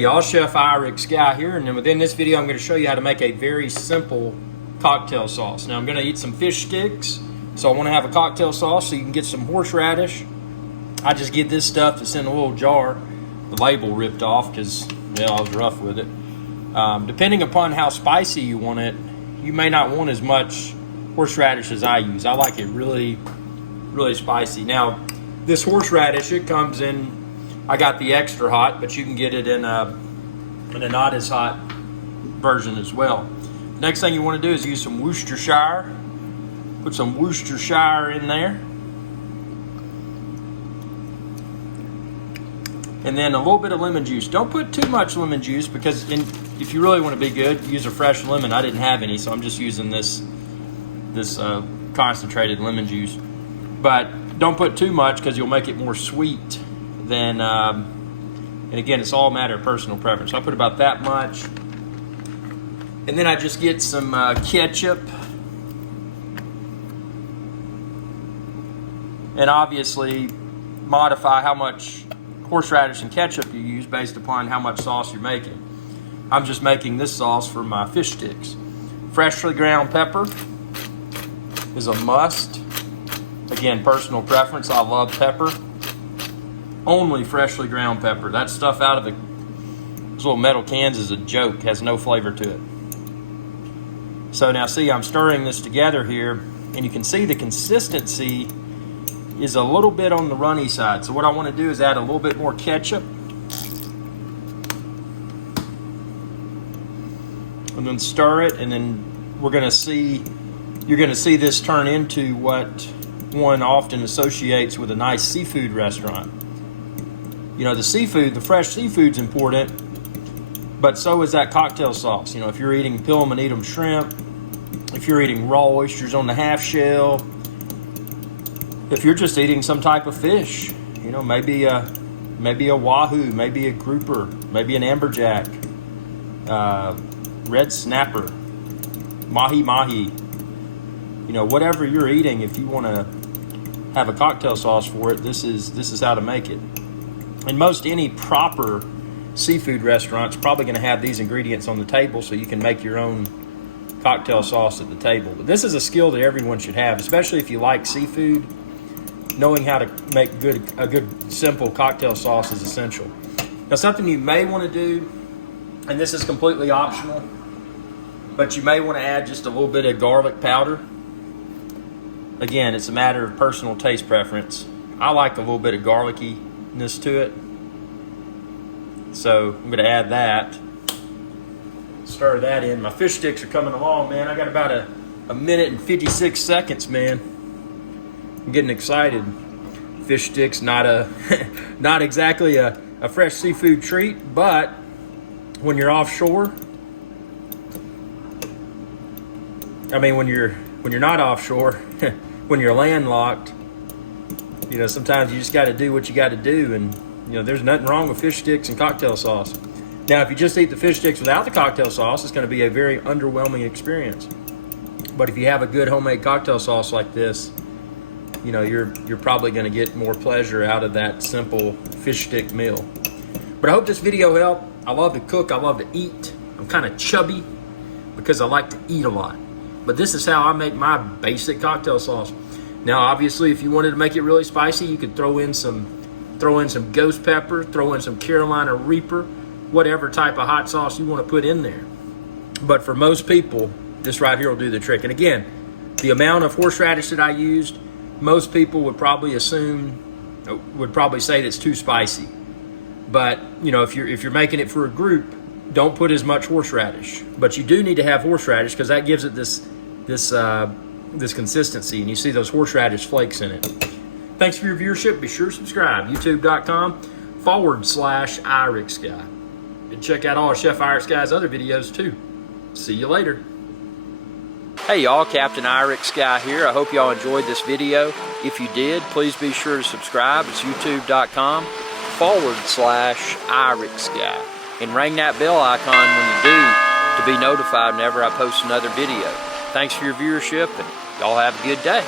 Hey y'all, Chef IrixGuy here, and then within this video I'm going to show you how to make a very simple cocktail sauce. Now I'm going to eat some fish sticks, so I want to have a cocktail sauce so you can get some horseradish. I just get this stuff that's in a little jar, the label ripped off because I was rough with it. Depending upon how spicy you want it, you may not want as much horseradish as I use. I like it really, really spicy. Now this horseradish, it comes in, I got the extra hot, but you can get it in a not as hot version as well. Next thing you want to do is use some Worcestershire. Put some Worcestershire in there. And then a little bit of lemon juice. Don't put too much lemon juice because if you really want to be good, use a fresh lemon. I didn't have any, so I'm just using this concentrated lemon juice. But don't put too much because you'll make it more sweet. Then, and again, it's all a matter of personal preference. I put about that much. And then I just get some ketchup. And obviously modify how much horseradish and ketchup you use based upon how much sauce you're making. I'm just making this sauce for my fish sticks. Freshly ground pepper is a must. Again, personal preference. I love pepper. Only freshly ground pepper. That stuff out of those little metal cans is a joke. Has no flavor to it. So now see, I'm stirring this together here, and you can see the consistency is a little bit on the runny side. So what I want to do is add a little bit more ketchup. And then stir it, and then you're going to see this turn into what one often associates with a nice seafood restaurant. You know, the seafood, the fresh seafood's important, but so is that cocktail sauce. You know, if you're eating Pilgrim and Eat-'em shrimp, if you're eating raw oysters on the half shell, if you're just eating some type of fish, you know, maybe a wahoo, maybe a grouper, maybe an amberjack, red snapper, mahi-mahi, you know, whatever you're eating, if you want to have a cocktail sauce for it, this is how to make it. And most any proper seafood restaurant's probably going to have these ingredients on the table so you can make your own cocktail sauce at the table. But this is a skill that everyone should have, especially if you like seafood. Knowing how to make a good simple cocktail sauce is essential. Now something you may want to do, and this is completely optional, but you may want to add just a little bit of garlic powder. Again, it's a matter of personal taste preference. I like a little bit of garlickiness to it. So I'm going to add that. Stir that in. My fish sticks are coming along, man. I got about a minute and 56 seconds, man. I'm getting excited. Fish sticks, not exactly a fresh seafood treat, but when you're offshore, I mean when you're not offshore, when you're landlocked, you know, sometimes you just got to do what you got to do, and you know, there's nothing wrong with fish sticks and cocktail sauce. Now, if you just eat the fish sticks without the cocktail sauce, it's going to be a very underwhelming experience. But if you have a good homemade cocktail sauce like this, you know, you're probably going to get more pleasure out of that simple fish stick meal. But I hope this video helped. I love to cook. I love to eat. I'm kind of chubby because I like to eat a lot. But this is how I make my basic cocktail sauce. Now, obviously, if you wanted to make it really spicy, you could throw in some ghost pepper, throw in some Carolina Reaper, whatever type of hot sauce you want to put in there. But for most people, this right here will do the trick. And again, the amount of horseradish that I used, most people would probably say that's too spicy. But you know, if you're making it for a group, don't put as much horseradish. But you do need to have horseradish because that gives it this consistency, and you see those horseradish flakes in it. Thanks for your viewership. Be sure to subscribe. YouTube.com/IrixGuy. And check out all of Chef IrixGuy's other videos too. See you later. Hey y'all, Captain IrixGuy here. I hope y'all enjoyed this video. If you did, please be sure to subscribe. It's YouTube.com/IrixGuy. And ring that bell icon when you do to be notified whenever I post another video. Thanks for your viewership, and y'all have a good day.